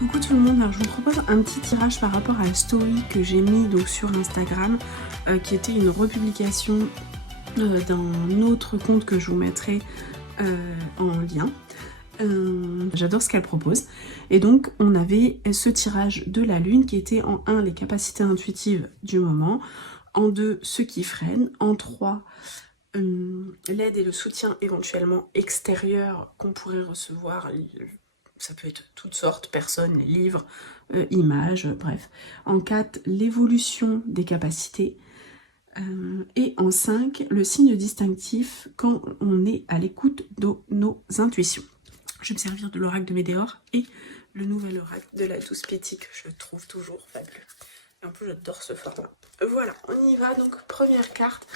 Coucou tout le monde, alors je vous propose un petit tirage par rapport à la story que j'ai mis donc sur Instagram qui était une republication d'un autre compte que je vous mettrai en lien. J'adore ce qu'elle propose. Et donc on avait ce tirage de la lune qui était en 1 les capacités intuitives du moment, en 2 ce qui freine, en 3 l'aide et le soutien éventuellement extérieur qu'on pourrait recevoir. Ça peut être toutes sortes, personnes, livres, images, bref. En 4, l'évolution des capacités. Et en 5, le signe distinctif quand on est à l'écoute de nos intuitions. Je vais me servir de l'oracle de Médéor et le nouvel oracle de la douce Pétie que je trouve toujours fabuleux. Et en plus, j'adore ce format. Voilà, on y va. Donc, première carte.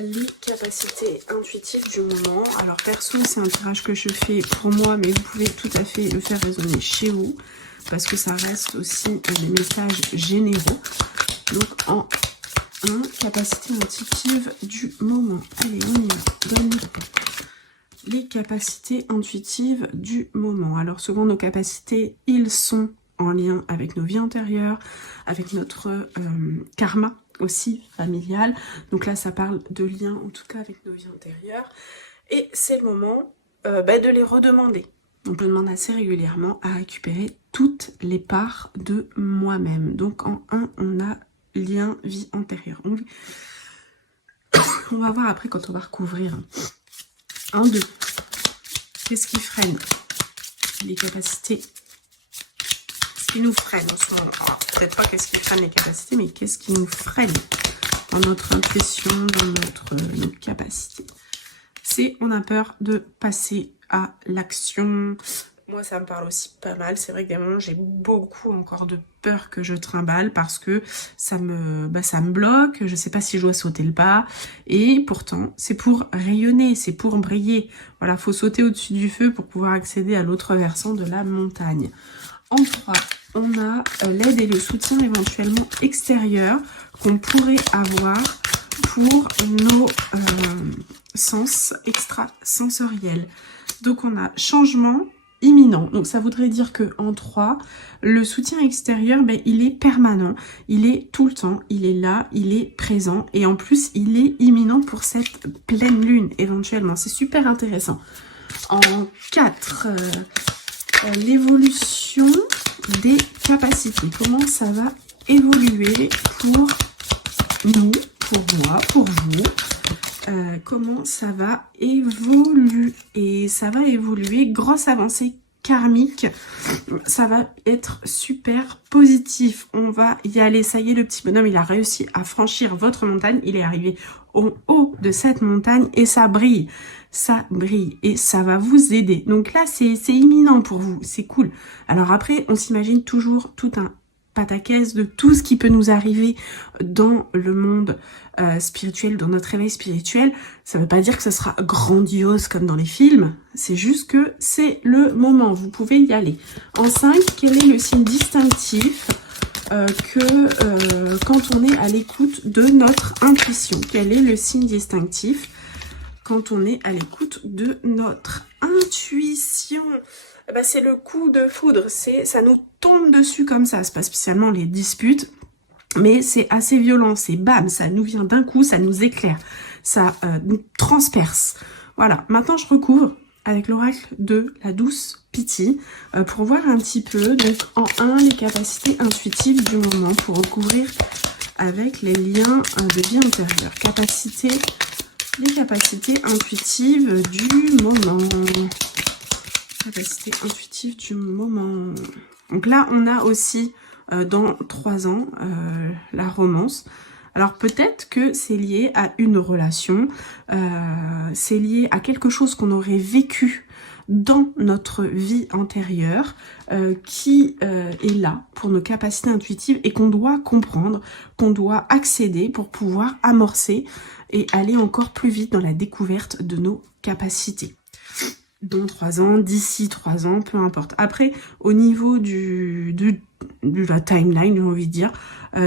Les capacités intuitives du moment. Alors perso, c'est un tirage que je fais pour moi, mais vous pouvez tout à fait le faire résonner chez vous, parce que ça reste aussi des messages généraux. Donc en 1, capacité intuitive du moment. Allez, on y va. Donne les capacités intuitives du moment. Alors souvent nos capacités, ils sont en lien avec nos vies antérieures, avec notre karma aussi familial. Donc là, ça parle de lien, en tout cas avec nos vies antérieures. Et c'est le moment de les redemander. On peut demander assez régulièrement à récupérer toutes les parts de moi-même. Donc en 1, on a lien, vie antérieure. On va voir après quand on va recouvrir. En 2, qu'est-ce qui freine les capacités? Ce qui nous freine en ce moment. Peut-être pas qu'est-ce qui freine les capacités, mais qu'est-ce qui nous freine dans notre intuition, dans notre capacité. C'est on a peur de passer à l'action. Moi, ça me parle aussi pas mal. C'est vrai que des moments, j'ai beaucoup encore de peur que je trimballe parce que ça me bloque. Je sais pas si je dois sauter le pas. Et pourtant, c'est pour rayonner, c'est pour briller. Voilà, faut sauter au-dessus du feu pour pouvoir accéder à l'autre versant de la montagne. En 3, on a l'aide et le soutien éventuellement extérieur qu'on pourrait avoir pour nos sens extrasensoriels. Donc on a changement imminent. Donc ça voudrait dire que en 3, le soutien extérieur, il est permanent, il est tout le temps, il est là, il est présent et en plus il est imminent pour cette pleine lune éventuellement. C'est super intéressant. En 4, l'évolution des capacités. Comment ça va évoluer pour nous, pour moi, pour vous. Comment ça va évoluer. Et ça va évoluer, grosse avancée karmique. Ça va être super positif. On va y aller. Ça y est, le petit bonhomme, il a réussi à franchir votre montagne. Il est arrivé au haut de cette montagne et ça brille. Ça brille et ça va vous aider. Donc là, c'est imminent pour vous. C'est cool. Alors après, on s'imagine toujours tout un pataquès de tout ce qui peut nous arriver dans le monde spirituel, dans notre réveil spirituel. Ça ne veut pas dire que ce sera grandiose comme dans les films. C'est juste que c'est le moment. Vous pouvez y aller. En 5, quel est le signe distinctif quand on est à l'écoute de notre intuition? Quel est le signe distinctif quand on est à l'écoute de notre intuition? C'est le coup de foudre, ça nous tombe dessus comme ça. C'est pas spécialement les disputes, mais c'est assez violent, c'est bam, ça nous vient d'un coup, ça nous éclaire, ça nous transperce. Voilà, maintenant je recouvre avec l'oracle de la douce Pétie pour voir un petit peu. Donc en 1, les capacités intuitives du moment pour recouvrir avec les liens de vie intérieure. Les capacités intuitives du moment. Capacité intuitive du moment. Donc là, on a aussi dans 3 ans la romance. Alors peut-être que c'est lié à une relation, c'est lié à quelque chose qu'on aurait vécu dans notre vie antérieure qui est là pour nos capacités intuitives et qu'on doit comprendre, qu'on doit accéder pour pouvoir amorcer et aller encore plus vite dans la découverte de nos capacités. Dans 3 ans, d'ici 3 ans, peu importe. Après, au niveau de la timeline, j'ai envie de dire,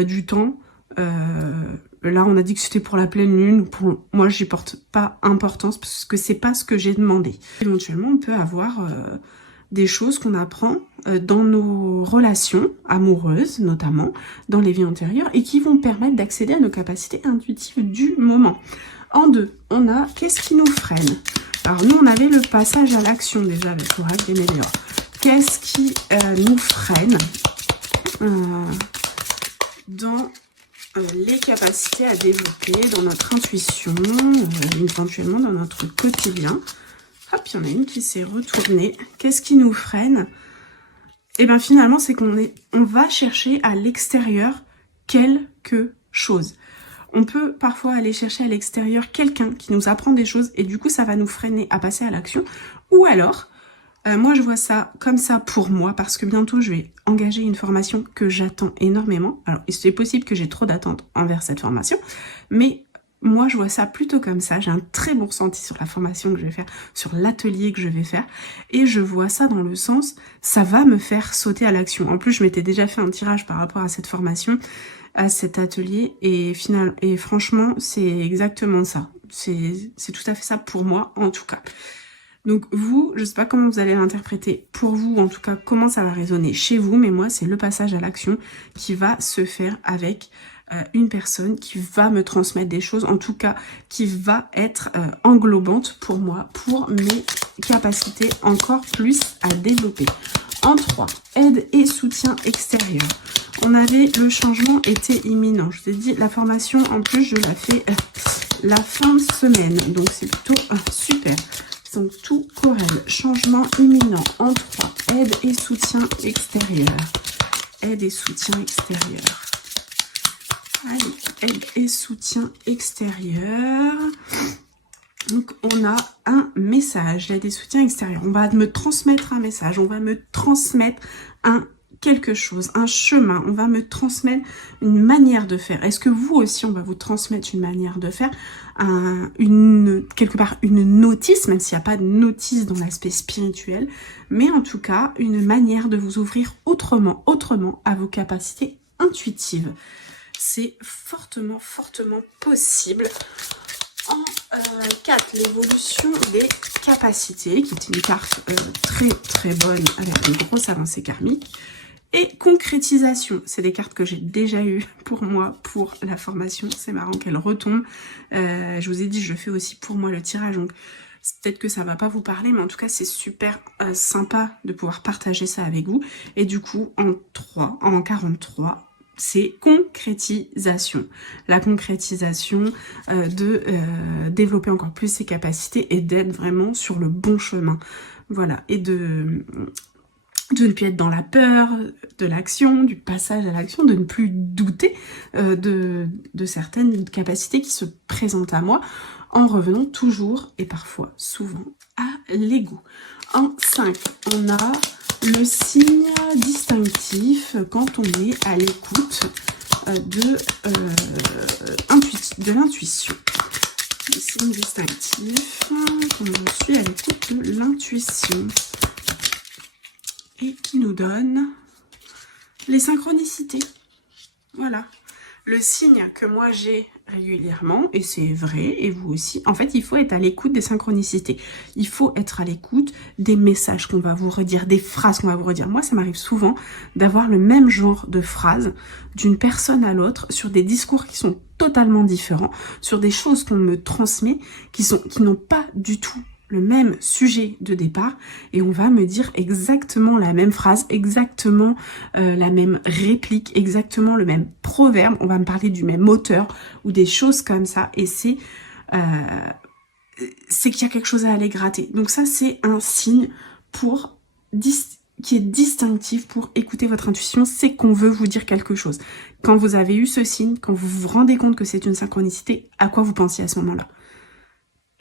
du temps, là on a dit que c'était pour la pleine lune. Pour moi, j'y porte pas importance parce que c'est pas ce que j'ai demandé. Éventuellement, on peut avoir des choses qu'on apprend dans nos relations amoureuses, notamment dans les vies antérieures, et qui vont permettre d'accéder à nos capacités intuitives du moment. En 2, on a qu'est-ce qui nous freine? Alors nous, on avait le passage à l'action déjà avec l'oracle des météores. Qu'est-ce qui nous freine dans les capacités à développer, dans notre intuition, éventuellement dans notre quotidien? Hop, il y en a une qui s'est retournée. Qu'est-ce qui nous freine? Et bien finalement, c'est on va chercher à l'extérieur quelque chose. On peut parfois aller chercher à l'extérieur quelqu'un qui nous apprend des choses et du coup, ça va nous freiner à passer à l'action. Ou alors, moi, je vois ça comme ça pour moi parce que bientôt, je vais engager une formation que j'attends énormément. Alors, c'est possible que j'ai trop d'attentes envers cette formation, mais moi, je vois ça plutôt comme ça. J'ai un très bon ressenti sur la formation que je vais faire, sur l'atelier que je vais faire. Et je vois ça dans le sens, ça va me faire sauter à l'action. En plus, je m'étais déjà fait un tirage par rapport à cette formation, à cet atelier. Et franchement, c'est exactement ça. C'est tout à fait ça pour moi, en tout cas. Donc vous, je sais pas comment vous allez l'interpréter pour vous, en tout cas, comment ça va résonner chez vous. Mais moi, c'est le passage à l'action qui va se faire avec une personne qui va me transmettre des choses, en tout cas qui va être englobante pour moi, pour mes capacités encore plus à développer. En 3, aide et soutien extérieur. On avait le changement était imminent. Je vous ai dit, la formation, en plus, je la fais la fin de semaine, donc c'est plutôt super. Donc tout corrèle, changement imminent. En 3, aide et soutien extérieur. Aide et soutien extérieur. Allez, aide et soutien extérieur. Donc, on a un message, l'aide et soutien extérieur. On va me transmettre un message, on va me transmettre quelque chose, un chemin, on va me transmettre une manière de faire. Est-ce que vous aussi, on va vous transmettre une manière de faire, quelque part une notice, même s'il n'y a pas de notice dans l'aspect spirituel, mais en tout cas, une manière de vous ouvrir autrement à vos capacités intuitives. C'est fortement possible. En 4, l'évolution des capacités, qui est une carte très bonne avec une grosse avancée karmique. Et concrétisation, c'est des cartes que j'ai déjà eues pour moi, pour la formation. C'est marrant qu'elles retombent. Je vous ai dit, je fais aussi pour moi le tirage, donc peut-être que ça va pas vous parler, mais en tout cas, c'est super sympa de pouvoir partager ça avec vous. Et du coup, en 43, c'est concrétisation. La concrétisation de développer encore plus ses capacités et d'être vraiment sur le bon chemin. Voilà, et de ne plus être dans la peur de l'action, du passage à l'action, de ne plus douter de certaines capacités qui se présentent à moi, en revenant toujours et parfois souvent à l'ego. En 5, on a le signe distinctif quand on est à l'écoute de l'intuition. Le signe distinctif quand on est à l'écoute de l'intuition. Et qui nous donne les synchronicités. Voilà. Le signe que moi j'ai régulièrement, et c'est vrai, et vous aussi, en fait, il faut être à l'écoute des synchronicités. Il faut être à l'écoute des messages qu'on va vous redire, des phrases qu'on va vous redire. Moi, ça m'arrive souvent d'avoir le même genre de phrases d'une personne à l'autre sur des discours qui sont totalement différents, sur des choses qu'on me transmet qui n'ont pas du tout le même sujet de départ, et on va me dire exactement la même phrase, exactement la même réplique, exactement le même proverbe, on va me parler du même auteur ou des choses comme ça, et c'est qu'il y a quelque chose à aller gratter. Donc ça, c'est un signe qui est distinctif pour écouter votre intuition, c'est qu'on veut vous dire quelque chose. Quand vous avez eu ce signe, quand vous vous rendez compte que c'est une synchronicité, à quoi vous pensiez à ce moment-là?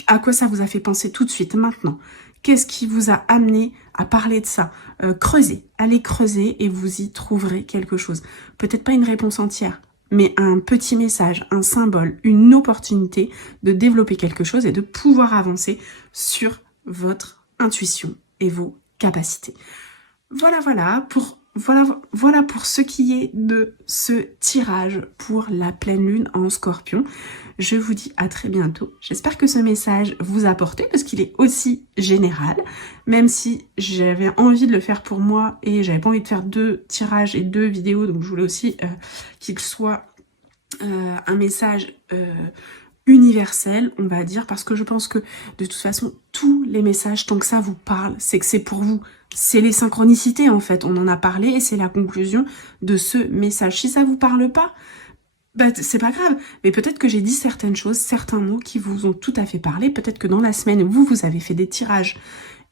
À quoi ça vous a fait penser tout de suite, maintenant? Qu'est-ce qui vous a amené à parler de ça? Creusez, allez creuser et vous y trouverez quelque chose. Peut-être pas une réponse entière, mais un petit message, un symbole, une opportunité de développer quelque chose et de pouvoir avancer sur votre intuition et vos capacités. Voilà, pour voilà pour ce qui est de ce tirage pour la pleine lune en Scorpion. Je vous dis à très bientôt. J'espère que ce message vous a porté parce qu'il est aussi général. Même si j'avais envie de le faire pour moi et j'avais pas envie de faire 2 tirages et 2 vidéos. Donc je voulais aussi qu'il soit un message universel, on va dire. Parce que je pense que de toute façon, tous les messages, tant que ça vous parle, c'est que c'est pour vous. C'est les synchronicités en fait, on en a parlé et c'est la conclusion de ce message. Si ça vous parle pas, bah, c'est pas grave, mais peut-être que j'ai dit certaines choses, certains mots qui vous ont tout à fait parlé, peut-être que dans la semaine vous avez fait des tirages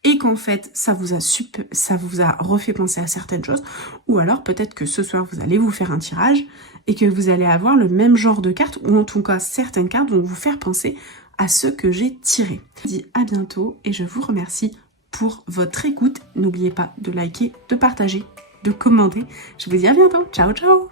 et qu'en fait ça vous a refait penser à certaines choses, ou alors peut-être que ce soir vous allez vous faire un tirage et que vous allez avoir le même genre de cartes, ou en tout cas certaines cartes vont vous faire penser à ce que j'ai tiré. Je vous dis à bientôt et je vous remercie pour votre écoute. N'oubliez pas de liker, de partager, de commenter. Je vous dis à bientôt. Ciao, ciao!